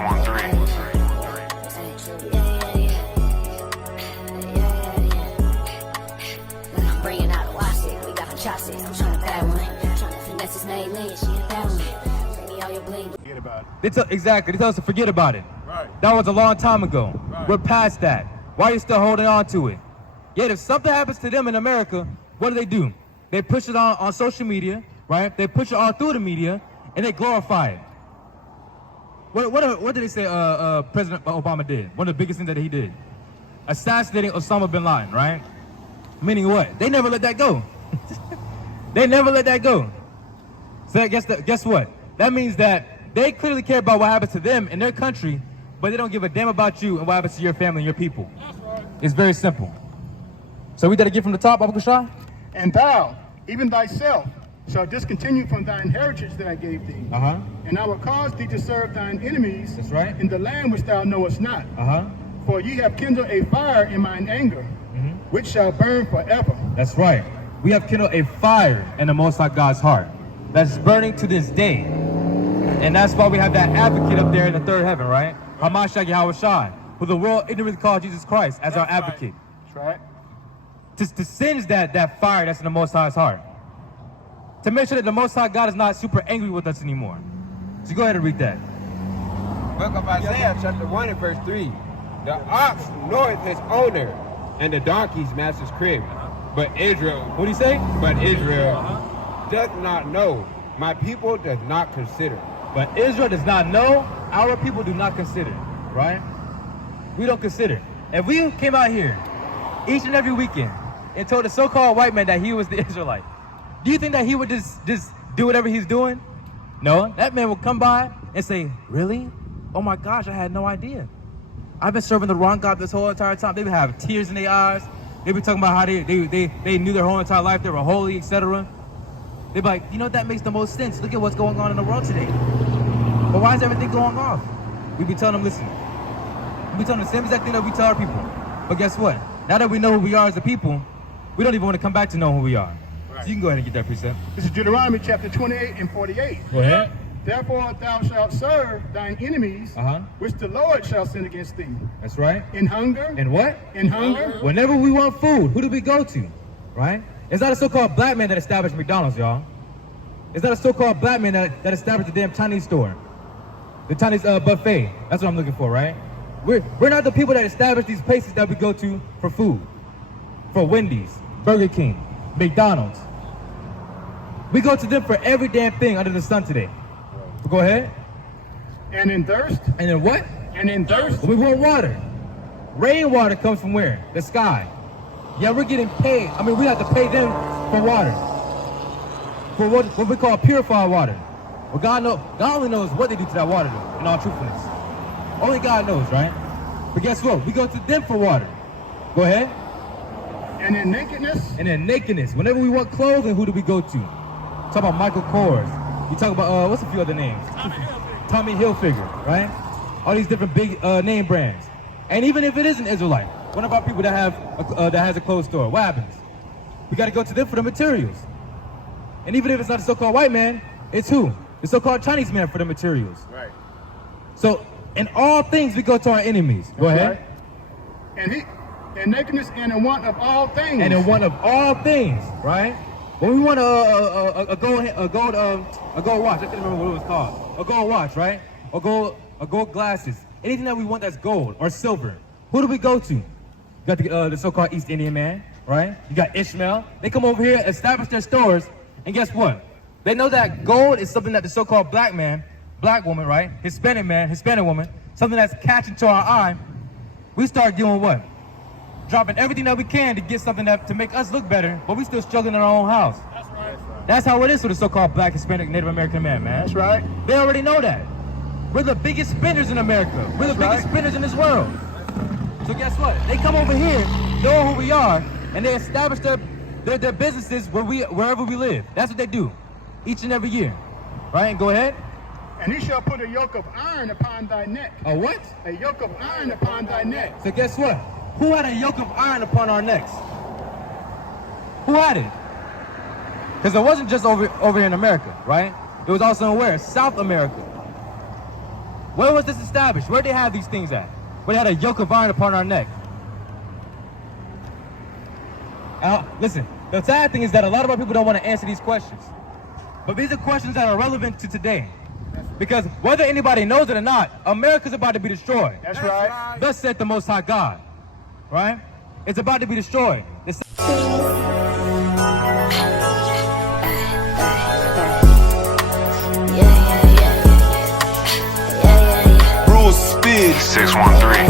613. I'm bringing out the watch it. We got the chopsticks. I'm trying to that one. Trying to finesse his name in. She hit that one. Bring me all your bling. Forget about it. Exactly. They tell us to forget about it. Right. That was a long time ago. Right. We're past that. Why are you still holding on to it? Yet if something happens to them in America, what do? They push it on social media, right? They push it all through the media, and they glorify it. What did they say President Obama did? One of the biggest things that he did. Assassinating Osama bin Laden, right? Meaning what? They never let that go. They never let that go. So guess what? That means that they clearly care about what happens to them in their country, but they don't give a damn about you and what happens to your family and your people. That's right. It's very simple. So we got to get from the top, Abu Kashah? And thou, even thyself, shall discontinue from thine heritage that I gave thee. And I will cause thee to serve thine enemies. That's right. In the land which thou knowest not. For ye have kindled a fire in mine anger, which shall burn forever. That's right. We have kindled a fire in the Most High God's heart that's burning to this day. And that's why we have that advocate up there in the third heaven, right? Hamashiach Yahawashi, who the world ignorantly calls Jesus Christ as our advocate. That's right. To singe that fire that's in the Most High's heart. To make sure that the Most High God is not super angry with us anymore. So go ahead and read that. Book of Isaiah, chapter 1 and verse 3. The ox knoweth his owner, and the donkey's master's crib. But Israel, What do you say? but Israel doth not know. My people does not consider. But Israel does not know, our people do not consider, right? We don't consider. If we came out here each and every weekend and told the so-called white man that he was the Israelite, do you think that he would just do whatever he's doing? No, that man would come by and say, really? Oh my gosh, I had no idea. I've been serving the wrong God this whole entire time. They would have tears in their eyes. They be talking about how they knew their whole entire life, they were holy, etc. They'd be like, you know, that makes the most sense. Look at what's going on in the world today. But why is everything going off? We be telling them, listen, we be telling them the same exact thing that we tell our people. But guess what? Now that we know who we are as a people, we don't even want to come back to know who we are. Right. So you can go ahead and get that precept. This is Deuteronomy chapter 28 and 48. Go ahead. Therefore thou shalt serve thine enemies, which the Lord shall send against thee. That's right. In hunger. And what? In hunger. Whenever we want food, who do we go to? Right? It's not a so-called black man that established McDonald's, y'all. It's not a so-called black man that established the damn Chinese store. The Chinese buffet. That's what I'm looking for, right? We're not the people that establish these places that we go to for food. For Wendy's, Burger King, McDonald's. We go to them for every damn thing under the sun today. Go ahead. And in thirst. And then what? And in thirst. We want water. Rainwater comes from where? The sky. Yeah, we're getting paid. I mean, we have to pay them for water. For what we call purified water. Well, God only knows what they do to that water, though, in all truthfulness. Only God knows, right? But guess what? We go to them for water. Go ahead. And in nakedness. And in nakedness. Whenever we want clothing, who do we go to? Talk about Michael Kors. You talk about, what's a few other names? Tommy Hilfiger, right? All these different big name brands. And even if it is an Israelite, one of our people that has a clothes store, what happens? We got to go to them for the materials. And even if it's not a so-called white man, it's who? The so-called Chinese man for the materials. Right. So in all things, we go to our enemies. Go ahead. Right. And in nakedness and in want of all things. And in want of all things, right? When we want a gold watch, I can't remember what it was called. A gold watch, right? A gold glasses. Anything that we want that's gold or silver. Who do we go to? You got the so-called East Indian man, right? You got Ishmael. They come over here, establish their stores, and guess what? They know that gold is something that the so-called black man, black woman, right? Hispanic man, Hispanic woman, something that's catching to our eye. We start doing what? Dropping everything that we can to get something to make us look better, but we still struggling in our own house. That's right. That's how it is for the so-called black, Hispanic, Native American man, man. That's right. They already know that. We're the biggest spenders in America. We're the biggest spenders in this world. So guess what? They come over here, know who we are, and they establish their businesses wherever we live. That's what they do, each and every year. Right? Go ahead. And he shall put a yoke of iron upon thy neck. A what? A yoke of iron upon thy neck. So guess what? Who had a yoke of iron upon our necks? Who had it? Because it wasn't just over here in America, right? It was also in where? South America. Where was this established? Where did they have these things at? Where they had a yoke of iron upon our neck? Listen, the sad thing is that a lot of our people don't want to answer these questions. But these are questions that are relevant to today. Because whether anybody knows it or not, America's about to be destroyed. That's right. Thus said the Most High God. Right? It's about to be destroyed. Rules speed 613.